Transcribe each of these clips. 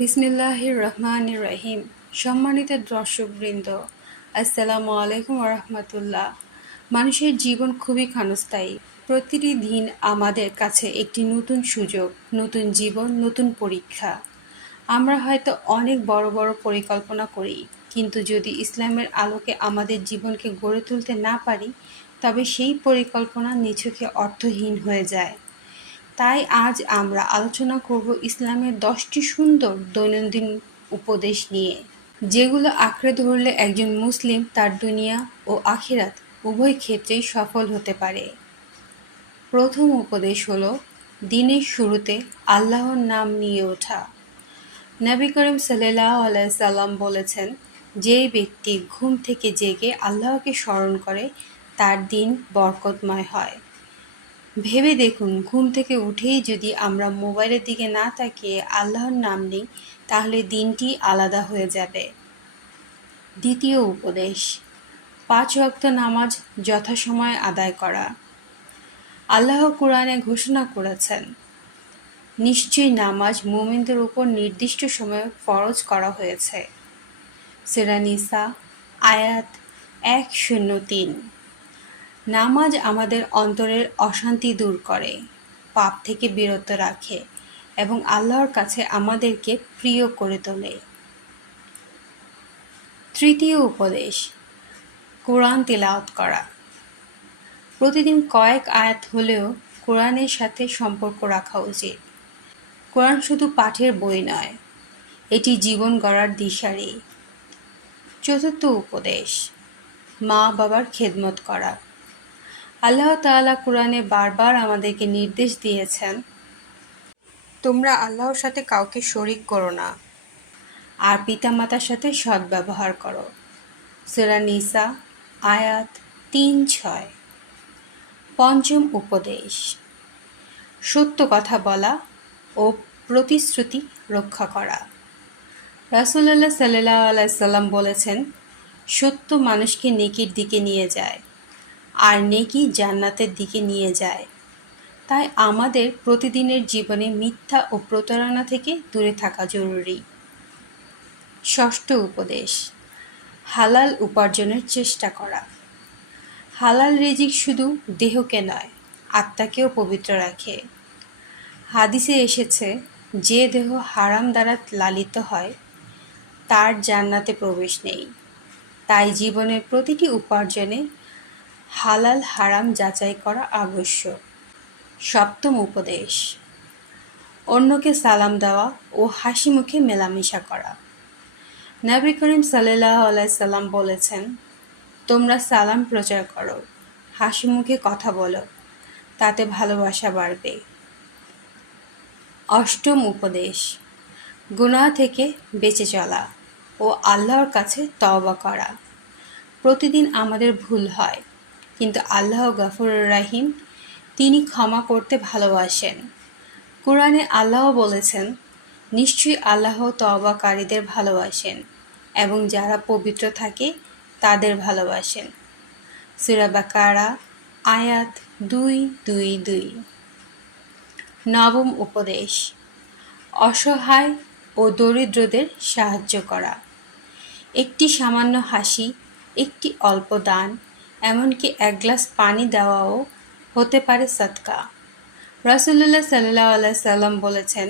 বিসমিল্লাহির রহমানির রহিম সম্মানিত দর্শকবৃন্দ, আসসালামু আলাইকুম রহমতুল্লাহ মানুষের জীবন খুবই ক্ষণস্থায়ী। প্রতিটি দিন আমাদের কাছে একটি নতুন সুযোগ, নতুন জীবন, নতুন পরীক্ষা। আমরা হয়তো অনেক বড় বড় পরিকল্পনা করি, কিন্তু যদি ইসলামের আলোকে আমাদের জীবনকে গড়ে তুলতে না পারি, তবে সেই পরিকল্পনা নিছকে অর্থহীন হয়ে যায়। তাই আজ আমরা আলোচনা করব ইসলামের দশটি সুন্দর দৈনন্দিন উপদেশ নিয়ে, যেগুলো আঁকড়ে ধরলে একজন মুসলিম তার দুনিয়া ও আখিরাত উভয় ক্ষেত্রেই সফল হতে পারে। প্রথম উপদেশ হলো, দিনের শুরুতে আল্লাহর নাম নিয়ে ওঠা। নবী করিম সাল্লাহ সাল্লাম বলেছেন, যে ব্যক্তি ঘুম থেকে জেগে আল্লাহকে স্মরণ করে, তার দিন বরকতময় হয়। ভেবে দেখুন, ঘুম থেকে উঠেই যদি আমরা মোবাইলের দিকে না তাকিয়ে আল্লাহর নাম নিই, তাহলে দিনটি আলাদা হয়ে যাবে। দ্বিতীয় উপদেশ, পাঁচ ওয়াক্ত নামাজ যথাসময়ে আদায় করা। আল্লাহ কোরআনে ঘোষণা করেছেন, নিশ্চয়ই নামাজ মুমিনদের উপর নির্দিষ্ট সময়ে ফরজ করা হয়েছে। সেরানিসা আয়াত এক শূন্য তিন। নামাজ আমাদের অন্তরের অশান্তি দূর করে, পাপ থেকে বিরত রাখে এবং আল্লাহর কাছে আমাদেরকে প্রিয় করে তোলে। তৃতীয় উপদেশ, কোরআন তেলাওয়াত করা। প্রতিদিন কয়েক আয়াত হলেও কোরআনের সাথে সম্পর্ক রাখা উচিত। কোরআন শুধু পাঠের বই নয়, এটি জীবন গড়ার দিশারি। চতুর্থ উপদেশ মা বাবার খেদমত করা। আল্লাহ তাআলা কোরআনে বারবার আমাদেরকে নির্দেশ দিয়েছেন, তোমরা আল্লাহর সাথে কাউকে শরিক করো না, আর পিতামাতার সাথে সদ্ব্যবহার করো। সেরা নিসা, আয়াত তিন ছয়। পঞ্চম উপদেশ, সত্য কথা বলা ও প্রতিশ্রুতি রক্ষা করা। রাসুল্লাহ সাল্লাহ আলাইসাল্লাম বলেছেন, সত্য মানুষকে নেকির দিকে নিয়ে যায়। আর নেকি জান্নাতের দিকে নিয়ে যায়। তাই আমাদের প্রতিদিনের জীবনে মিথ্যা ও প্রতারণা থেকে দূরে থাকা জরুরি। ষষ্ঠ উপদেশ, হালাল উপার্জনের চেষ্টা করা। হালাল রেজিক শুধু দেহকে নয়, আত্মাকেও পবিত্র রাখে। হাদিসে এসেছে, যে দেহ হারাম দ্বারা লালিত হয়, তার জান্নাতে প্রবেশ নেই। তাই জীবনের প্রতিটি উপার্জনে হালাল হারাম যাচাই করা আবশ্যক। সপ্তম উপদেশ। অন্যকে সালাম দেওয়া ও হাসি মুখে মেলামেশা করা। নবী করিম সাল্লাহ আলাইসাল্লাম বলেছেন, তোমরা সালাম প্রচার করো, হাসি মুখে কথা বলো, তাতে ভালোবাসা বাড়বে। অষ্টম উপদেশ। গুনাহ থেকে বেঁচে চলা ও আল্লাহর কাছে তওবা করা। প্রতিদিন আমাদের ভুল হয় কিন্তু আল্লাহ গফুর রাহিম তিনি ক্ষমা করতে ভালোবাসেন। কোরআনে আল্লাহ বলেছেন, নিশ্চয়ই আল্লাহ তবাকারীদের ভালোবাসেন এবং যারা পবিত্র থাকে তাদের ভালোবাসেন। সুরাবাকারা আয়াত দুই দুই দুই। নবম উপদেশ, অসহায় ও দরিদ্রদের সাহায্য করা। একটি সামান্য হাসি, একটি অল্প দান এমনকি এক গ্লাস পানি দেওয়াও হতে পারে সৎকা রসুল্লাহ সাল্লাহ সাল্লাম বলেছেন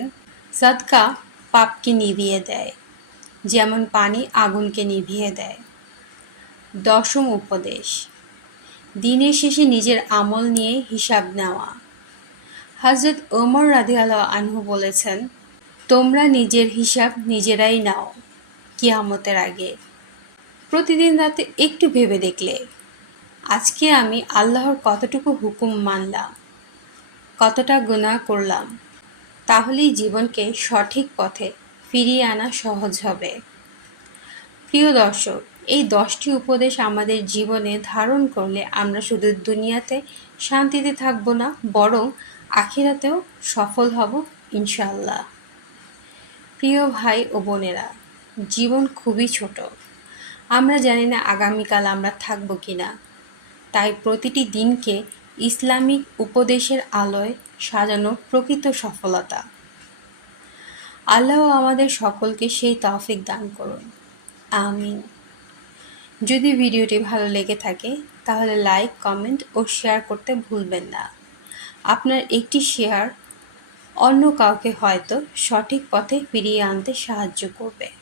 সৎকা পাপকে নিভিয়ে দেয়, যেমন পানি আগুনকে নিভিয়ে দেয়। দশম উপদেশ, দিনের শেষে নিজের আমল নিয়ে হিসাব নেওয়া। হজরত ওমর রাধি আল্লাহ আনহু বলেছেন, তোমরা নিজের হিসাব নিজেরাই নাও, কিয়ামতের আগে। প্রতিদিন রাতে একটু ভেবে দেখলে আজকে আমি আল্লাহর কতটুকু হুকুম মানলাম, কতটা গুণা করলাম, তাহলেই জীবনকে সঠিক পথে ফিরিয়ে আনা সহজ হবে। প্রিয় দর্শক, এই দশটি উপদেশ আমাদের জীবনে ধারণ করলে আমরা শুধু দুনিয়াতে শান্তিতে থাকব না, বরং আখিরাতেও সফল হব ইনশাল্লাহ প্রিয় ভাই ও বোনেরা, জীবন খুবই ছোট। আমরা জানি না আগামীকাল আমরা থাকব কি না তাই প্রতিটি দিনকে ইসলামিক উপদেশের আলোয় সাজানো প্রকৃত সফলতা। আল্লাহ আমাদের সকলকে সেই তৌফিক দান করুন। আমিন। যদি ভিডিওটি ভালো লেগে থাকে, তাহলে লাইক, কমেন্ট ও শেয়ার করতে ভুলবেন না। আপনার একটি শেয়ার অন্য কাউকে হয়তো সঠিক পথে ফিরিয়ে আনতে সাহায্য করবে।